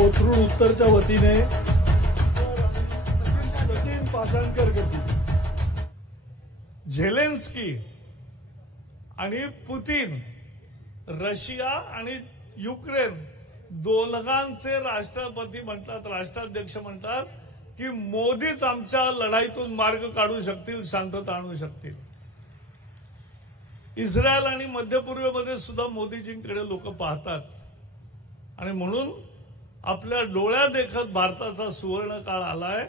कोथरूड उत्तरच्या वतीने सचिन पाषाणकर करतील. झेलेन्स्की आणि पुतीन रशिया आणि युक्रेन दोघांचे राष्ट्रपती म्हणतात राष्ट्राध्यक्ष म्हणतात की मोदीच आमच्या लढाईतून मार्ग काढू शकतील शांतता आणू शकतील. इस्रायल आणि मध्य पूर्वेमध्ये सुद्धा मोदीजींकडे लोक पाहतात. आणि म्हणून आपल्या डोळ्या देखत भारताचा सुवर्ण काळ आलाय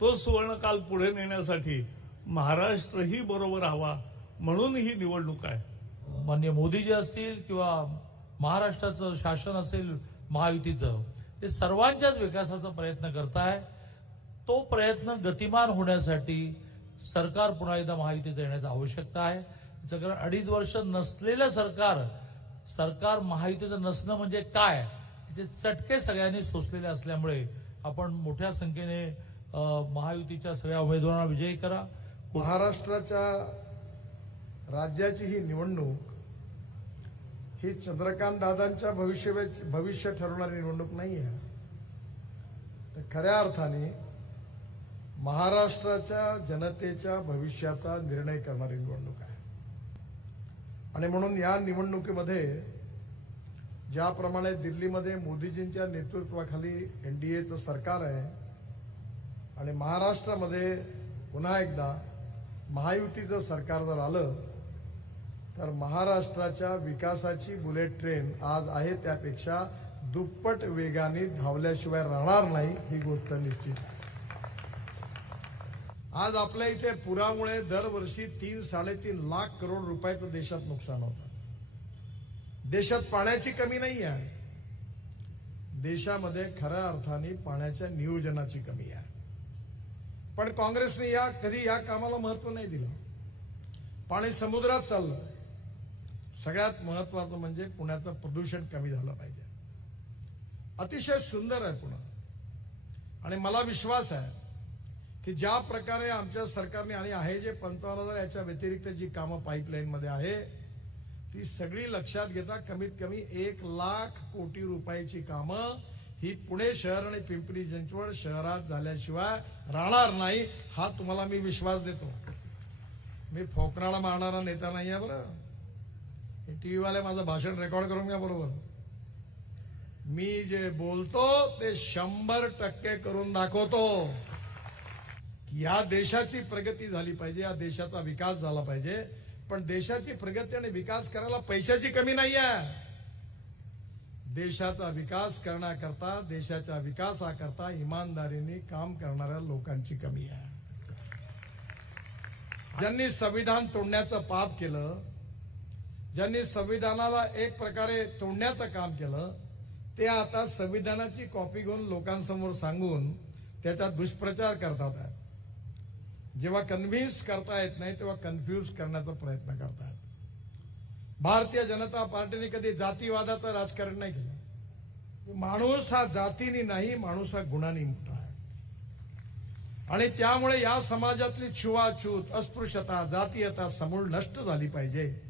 तो सुवर्ण काळ पुढे नेण्यासाठी महाराष्ट्रही बरोबर हवा म्हणून ही निवडणूक आहे. मान्य मोदीजी असतील किंवा महाराष्ट्राचं शासन असेल महायुतीचं ते सर्वांच्याच विकासाचा प्रयत्न करताय. तो प्रयत्न गतिमान होण्यासाठी सरकार पुन्हा एकदा महायुतीचं येण्याची आवश्यकता आहे. कारण अडीच वर्ष नसलेलं सरकार सरकार महायुतीचं नसणं म्हणजे काय? याचे चटके सगळ्यांनी सोसलेले असल्यामुळे आपण मोठ्या संख्येने महायुतीच्या सगळ्या उमेदवारांना विजयी करा. महाराष्ट्राच्या राज्याची ही निवडणूक ही चंद्रकांत दादांच्या भविष्य भविष्य ठरवणारी निवडणूक नाही आहे तर खऱ्या अर्थाने महाराष्ट्राच्या जनतेच्या भविष्याचा निर्णय करणारी निवडणूक आहे. आणि म्हणून या निवडणुकीमध्ये ज्याप्रमाणे दिल्लीमध्ये मोदीजींच्या नेतृत्वाखाली एनडीएचं सरकार आहे आणि महाराष्ट्रामध्ये पुन्हा एकदा महायुतीचं सरकार जर आलं तर महाराष्ट्राच्या विकासाची बुलेट ट्रेन आज आहे त्यापेक्षा दुप्पट वेगाने धावल्याशिवाय राहणार नाही ही गोष्ट निश्चित. आज आपल्या इथे पुरामुळे दरवर्षी तीन साडेतीन लाख करोड रुपयाचं देशात नुकसान होतं. देशात पाण्याची कमी नाही आहे देशामध्ये खऱ्या अर्थाने पाण्याच्या नियोजनाची कमी आहे. पण काँग्रेसने या कधी या कामाला महत्त्व नाही दिलं. पाणी समुद्रात चाललं. सगळ्यात महत्वाचं म्हणजे पुण्याचं प्रदूषण कमी झालं पाहिजे. अतिशय सुंदर आहे पुणे. आणि मला विश्वास आहे की ज्या प्रकारे आमच्या सरकारने आणि आहे जे पंचावन्न हजार याच्या व्यतिरिक्त जी कामं पाईपलाईन मध्ये आहे ती सगळी लक्षात घेता कमीत कमी एक लाख कोटी रुपयाची कामं ही पुणे शहर आणि पिंपरी चिंचवड शहरात झाल्याशिवाय राहणार नाही हा तुम्हाला मी विश्वास देतो. मी फोकराला मारणारा नेता नाही आहे बरं. हे टीव्ही वाले माझं भाषण रेकॉर्ड करून घ्या बरोबर. मी जे बोलतो ते शंभर टक्के करून दाखवतो. या देशाची प्रगती झाली पाहिजे या देशाचा विकास झाला पाहिजे. पण देशाची प्रगती आणि विकास करायला पैशाची कमी नाही आहे देशाचा विकास करण्याकरता देशाच्या विकासाकरता इमानदारीने काम करणाऱ्या लोकांची कमी आहे. ज्यांनी संविधान तोडण्याचं पाप केलं ज्यांनी संविधानाला एक प्रकारे तोडण्याचं काम केलं ते आता संविधानाची कॉपी घेऊन लोकांसमोर सांगून त्याचा दुष्प्रचार करतात. आहे जेव्हा कन्व्हिन्स करता येत नाही तेव्हा कन्फ्यूज करण्याचा प्रयत्न करतात भारतीय जनता पार्टीने कधी जातीवादाचं राजकारण नाही केलं. माणूस हा जातीने नाही माणूस हा गुणाने मोठा आहे. आणि त्यामुळे या समाजातली छुवाछूत अस्पृश्यता जातीयता समूळ नष्ट झाली पाहिजे.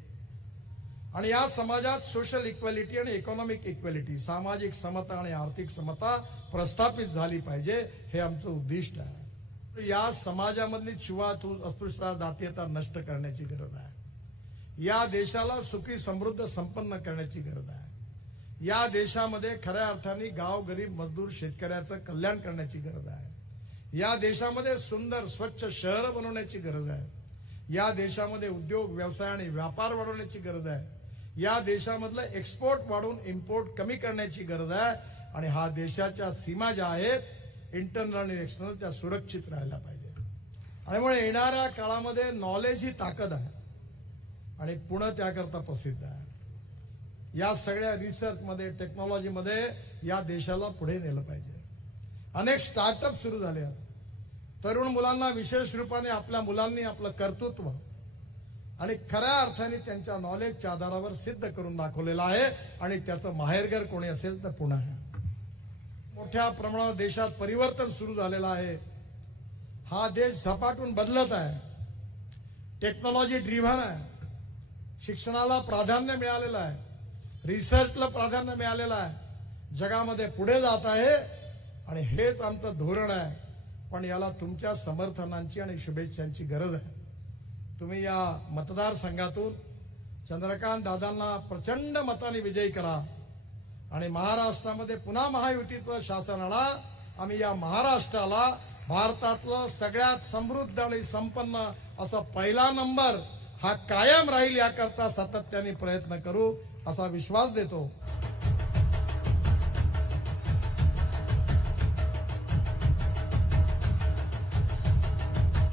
आणि या समाजात सोशल इक्वॅलिटी आणि इकॉनॉमिक इक्वॅलिटी सामाजिक समता आणि आर्थिक समता प्रस्थापित झाली पाहिजे हे आमचं उद्दिष्ट आहे. या समाजामधली छुवाछूत अस्पृश्यता जातीयता नष्ट करण्याची गरज आहे. या देशाला सुखी समृद्ध संपन्न करण्याची गरज आहे. या देशामध्ये खऱ्या अर्थाने गाव गरीब मजदूर शेतकऱ्याचं कल्याण करण्याची गरज आहे. या देशामध्ये सुंदर स्वच्छ शहर बनवण्याची गरज आहे. या देशामध्ये उद्योग व्यवसाय आणि व्यापार वाढवण्याची गरज आहे. या देशामधलं एक्सपोर्ट वाढवून इम्पोर्ट कमी करण्याची गरज आहे. आणि हा देशाच्या सीमा ज्या आहेत इंटरनल आणि एक्सटर्नल त्या सुरक्षित राहायला पाहिजे. त्यामुळे येणाऱ्या काळामध्ये नॉलेज ही ताकद आहे. आणि पुणे त्याकरता प्रसिद्ध आहे. या सगळ्या रिसर्चमध्ये टेक्नॉलॉजीमध्ये या देशाला पुढे नेलं पाहिजे. अनेक स्टार्टअप सुरू झाले आहेत. तरुण मुलांना विशेष रूपाने आपल्या मुलांनी आपलं कर्तृत्व आणि खऱ्या अर्थाने त्यांच्या नॉलेजच्या आधारावर सिद्ध करून दाखवलेलं आहे. आणि त्याचं माहेरघर कोणी असेल तर पुणे आहे. मोठ्या प्रमाणावर देशात परिवर्तन सुरू झालेलं आहे. हा देश झपाटून बदलत आहे. टेक्नॉलॉजी ड्रिव्हन आहे. शिक्षणाला प्राधान्य मिळालेलं आहे. रिसर्चला प्राधान्य मिळालेलं आहे. जगामध्ये पुढे जात आहे आणि हेच आमचं धोरण आहे. पण याला तुमच्या समर्थनांची आणि शुभेच्छांची गरज आहे. तुम्ही या मतदारसंघातून चंद्रकांत दादांना प्रचंड मताने विजयी करा. आणि महाराष्ट्रामध्ये पुन्हा महायुतीचं शासन आणा. आम्ही या महाराष्ट्राला भारतातलं सगळ्यात समृद्ध आणि संपन्न असा पहिला नंबर हा कायम राहील याकरता सातत्याने प्रयत्न करू असा विश्वास देतो.